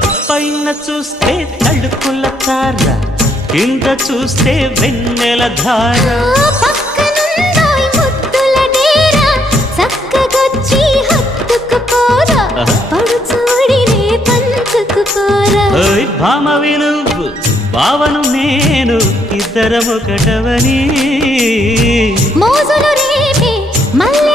పైన చూస్తే తడుకుల తార, కింద చూస్తే వెన్నెల ధార. పక్కనుందోయ్ ముద్దుల డేరా, చక్కగొచ్చి హత్తుకుపోరా, పడు చూడినే పంచుకుపోరా. భామ వినువు భావను నేను, ఇద్దరమొకటవని మోజులు రేపే మల్లె